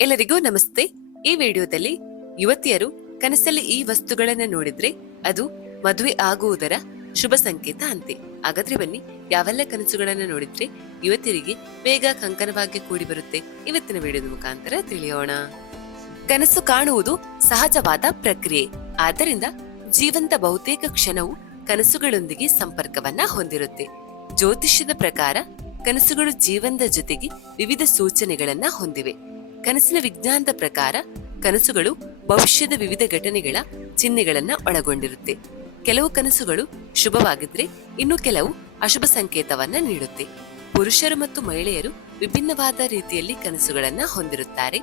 ಎಲ್ಲರಿಗೂ ನಮಸ್ತೆ. ಈ ವಿಡಿಯೋದಲ್ಲಿ ಯುವತಿಯರು ಕನಸಲ್ಲಿ ಈ ವಸ್ತುಗಳನ್ನ ನೋಡಿದ್ರೆ ಅದು ಮದುವೆ ಆಗುವುದರ ಶುಭ ಸಂಕೇತ ಅಂತೆ. ಹಾಗಾದ್ರೆ ಬನ್ನಿ, ಯಾವೆಲ್ಲ ಕನಸುಗಳನ್ನ ನೋಡಿದ್ರೆ ಯುವತಿಯರಿಗೆ ಬೇಗ ಕಂಕಣವಾಗಿ ಕೂಡಿ ಬರುತ್ತೆ ಇವತ್ತಿನ ವಿಡಿಯೋದ ಮುಖಾಂತರ ತಿಳಿಯೋಣ. ಕನಸು ಕಾಣುವುದು ಸಹಜವಾದ ಪ್ರಕ್ರಿಯೆ. ಆದ್ದರಿಂದ ಜೀವಂತ ಬಹುತೇಕ ಕ್ಷಣವು ಕನಸುಗಳೊಂದಿಗೆ ಸಂಪರ್ಕವನ್ನ ಹೊಂದಿರುತ್ತೆ. ಜ್ಯೋತಿಷ್ಯದ ಪ್ರಕಾರ ಕನಸುಗಳು ಜೀವನದ ಜೊತೆಗೆ ವಿವಿಧ ಸೂಚನೆಗಳನ್ನ ಹೊಂದಿವೆ. ಕನಸಿನ ವಿಜ್ಞಾನದ ಪ್ರಕಾರ ಕನಸುಗಳು ಭವಿಷ್ಯದ ವಿವಿಧ ಘಟನೆಗಳ ಚಿಹ್ನೆಗಳನ್ನ ಒಳಗೊಂಡಿರುತ್ತೆ. ಕೆಲವು ಕನಸುಗಳು ಶುಭವಾಗಿದ್ರೆ ಇನ್ನು ಕೆಲವು ಅಶುಭ ಸಂಕೇತವನ್ನ ನೀಡುತ್ತೆ. ಪುರುಷರು ಮತ್ತು ಮಹಿಳೆಯರು ವಿಭಿನ್ನವಾದ ರೀತಿಯಲ್ಲಿ ಕನಸುಗಳನ್ನ ಹೊಂದಿರುತ್ತಾರೆ.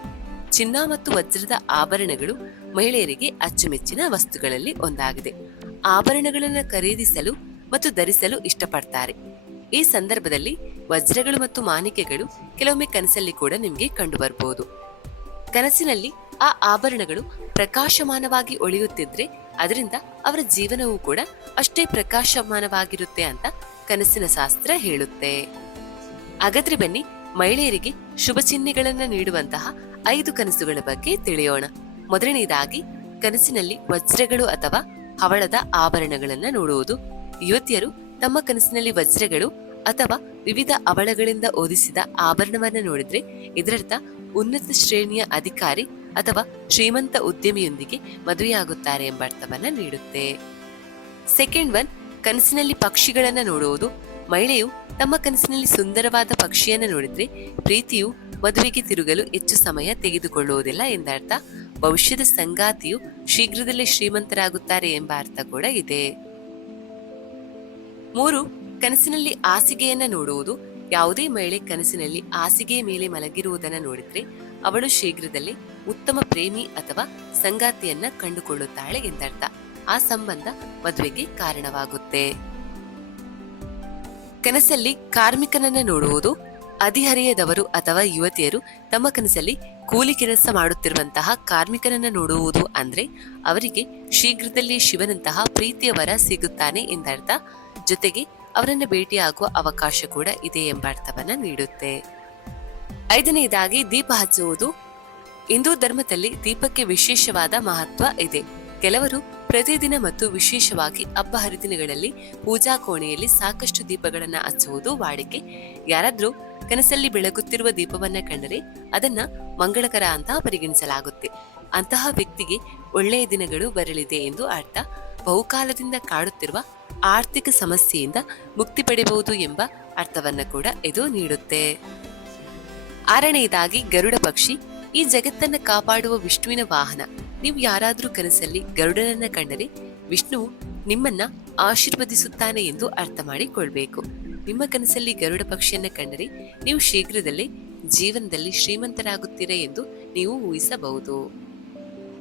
ಚಿನ್ನ ಮತ್ತು ವಜ್ರದ ಆಭರಣಗಳು ಮಹಿಳೆಯರಿಗೆ ಅಚ್ಚುಮೆಚ್ಚಿನ ವಸ್ತುಗಳಲ್ಲಿ ಒಂದಾಗಿದೆ. ಆಭರಣಗಳನ್ನು ಖರೀದಿಸಲು ಮತ್ತು ಧರಿಸಲು ಇಷ್ಟಪಡ್ತಾರೆ. ಈ ಸಂದರ್ಭದಲ್ಲಿ ವಜ್ರಗಳು ಮತ್ತು ಮಾಣಿಕೆಗಳು ಕೆಲವೊಮ್ಮೆ ಕನಸಲ್ಲಿ ಕೂಡ ನಿಮಗೆ ಕಂಡು ಬರಬಹುದು. ಕನಸಿನಲ್ಲಿ ಆ ಆಭರಣಗಳು ಪ್ರಕಾಶಮಾನವಾಗಿ ಒಳೆಯುತ್ತಿದ್ರೆ ಅದರಿಂದ ಅವರ ಜೀವನವೂ ಕೂಡ ಅಷ್ಟೇ ಪ್ರಕಾಶಮಾನವಾಗಿರುತ್ತೆ ಅಂತ ಕನಸಿನ ಶಾಸ್ತ್ರ ಹೇಳುತ್ತೆ. ಹಾಗಾದ್ರೆ ಬನ್ನಿ, ಮಹಿಳೆಯರಿಗೆ ಶುಭ ಚಿಹ್ನೆಗಳನ್ನ ನೀಡುವಂತಹ 5 ಕನಸುಗಳ ಬಗ್ಗೆ ತಿಳಿಯೋಣ. ಮೊದಲನೇದಾಗಿ, ಕನಸಿನಲ್ಲಿ ವಜ್ರಗಳು ಅಥವಾ ಹವಳದ ಆಭರಣಗಳನ್ನ ನೋಡುವುದು. ಯುವತಿಯರು ತಮ್ಮ ಕನಸಿನಲ್ಲಿ ವಜ್ರಗಳು ಅಥವಾ ವಿವಿಧ ಹವಳಗಳಿಂದ ಓದಿಸಿದ ಆಭರಣವನ್ನ ನೋಡಿದ್ರೆ ಇದರರ್ಥ ಉನ್ನತ ಶ್ರೇಣಿಯ ಅಧಿಕಾರಿ ಅಥವಾ ಶ್ರೀಮಂತ ಉದ್ಯಮಿಯೊಂದಿಗೆ ಮದುವೆಯಾಗುತ್ತಾರೆ ಎಂಬ ಅರ್ಥವನ್ನ ನೀಡುತ್ತೆ. ಸೆಕೆಂಡ್ ಒನ್, ಕನಸಿನಲ್ಲಿ ಪಕ್ಷಿಗಳನ್ನ ನೋಡುವುದು. ಮಹಿಳೆಯು ತಮ್ಮ ಕನಸಿನಲ್ಲಿ ಸುಂದರವಾದ ಪಕ್ಷಿಯನ್ನ ನೋಡಿದ್ರೆ ಪ್ರೀತಿಯು ಮದುವೆಗೆ ತಿರುಗಲು ಹೆಚ್ಚು ಸಮಯ ತೆಗೆದುಕೊಳ್ಳುವುದಿಲ್ಲ ಎಂದರ್ಥ. ಭವಿಷ್ಯದ ಸಂಗಾತಿಯು ಶೀಘ್ರದಲ್ಲೇ ಶ್ರೀಮಂತರಾಗುತ್ತಾರೆ ಎಂಬ ಅರ್ಥ ಕೂಡ ಇದೆ. 3, ಕನಸಿನಲ್ಲಿ ಹಾಸಿಗೆಯನ್ನ ನೋಡುವುದು. ಯಾವುದೇ ಮಹಿಳೆ ಕನಸಿನಲ್ಲಿ ಹಾಸಿಗೆಯ ಮೇಲೆ ಮಲಗಿರುವುದನ್ನು ನೋಡಿದ್ರೆ ಅವಳು ಶೀಘ್ರದಲ್ಲೇ ಉತ್ತಮ ಪ್ರೇಮಿ ಅಥವಾ ಸಂಗಾತಿಯನ್ನ ಕಂಡುಕೊಳ್ಳುತ್ತಾಳೆ ಎಂದರ್ಥ. ಆ ಸಂಬಂಧ ಮದುವೆಗೆ ಕಾರಣವಾಗುತ್ತೆ. ಕನಸಲ್ಲಿ ಕಾರ್ಮಿಕನನ್ನ ನೋಡುವುದು. ಹದಿಹರೆಯದವರು ಅಥವಾ ಯುವತಿಯರು ತಮ್ಮ ಕನಸಲ್ಲಿ ಕೂಲಿ ಕೆಲಸ ಮಾಡುತ್ತಿರುವಂತಹ ಕಾರ್ಮಿಕನನ್ನ ನೋಡುವುದು ಅಂದ್ರೆ ಅವರಿಗೆ ಶೀಘ್ರದಲ್ಲೇ ಶಿವನಂತಹ ಪ್ರೀತಿಯ ವರ ಸಿಗುತ್ತಾನೆ ಎಂದರ್ಥ. ಜೊತೆಗೆ ಅವರನ್ನು ಭೇಟಿಯಾಗುವ ಅವಕಾಶ ಕೂಡ ಇದೆ ಎಂಬ ಅರ್ಥವನ್ನ ನೀಡುತ್ತೆ. 5ನೇದಾಗಿ, ದೀಪ ಹಚ್ಚುವುದು. ಹಿಂದೂ ಧರ್ಮದಲ್ಲಿ ದೀಪಕ್ಕೆ ವಿಶೇಷವಾದ ಮಹತ್ವ ಇದೆ. ಕೆಲವರು ಪ್ರತಿದಿನ ಮತ್ತು ವಿಶೇಷವಾಗಿ ಹಬ್ಬ ಹರಿದಿನಗಳಲ್ಲಿ ಪೂಜಾ ಕೋಣೆಯಲ್ಲಿ ಸಾಕಷ್ಟು ದೀಪಗಳನ್ನ ಹಚ್ಚುವುದು ವಾಡಿಕೆ. ಯಾರಾದ್ರೂ ಕನಸಲ್ಲಿ ಬೆಳಗುತ್ತಿರುವ ದೀಪವನ್ನ ಕಂಡರೆ ಅದನ್ನ ಮಂಗಳಕರ ಅಂತ ಪರಿಗಣಿಸಲಾಗುತ್ತೆ. ಅಂತಹ ವ್ಯಕ್ತಿಗೆ ಒಳ್ಳೆಯ ದಿನಗಳು ಬರಲಿದೆ ಎಂದು ಅರ್ಥ. ಬಹುಕಾಲದಿಂದ ಕಾಡುತ್ತಿರುವ ಆರ್ಥಿಕ ಸಮಸ್ಯೆಯಿಂದ ಮುಕ್ತಿ ಪಡೆಯಬಹುದು ಎಂಬ ಅರ್ಥವನ್ನ ಕೂಡ ಇದು ನೀಡುತ್ತೆ. 6ನೇದಾಗಿ, ಗರುಡ ಪಕ್ಷಿ. ಈ ಜಗತ್ತನ್ನ ಕಾಪಾಡುವ ವಿಷ್ಣುವಿನ ವಾಹನ. ನೀವು ಯಾರಾದ್ರೂ ಕನಸಲ್ಲಿ ಗರುಡನನ್ನ ಕಂಡರೆ ವಿಷ್ಣುವು ನಿಮ್ಮನ್ನ ಆಶೀರ್ವದಿಸುತ್ತಾನೆ ಎಂದು ಅರ್ಥ ಮಾಡಿಕೊಳ್ಬೇಕು. ನಿಮ್ಮ ಕನಸಲ್ಲಿ ಗರುಡ ಪಕ್ಷಿಯನ್ನ ಕಂಡರೆ ನೀವು ಶೀಘ್ರದಲ್ಲೇ ಜೀವನದಲ್ಲಿ ಶ್ರೀಮಂತರಾಗುತ್ತೀರಾ ಎಂದು ನೀವು ಊಹಿಸಬಹುದು.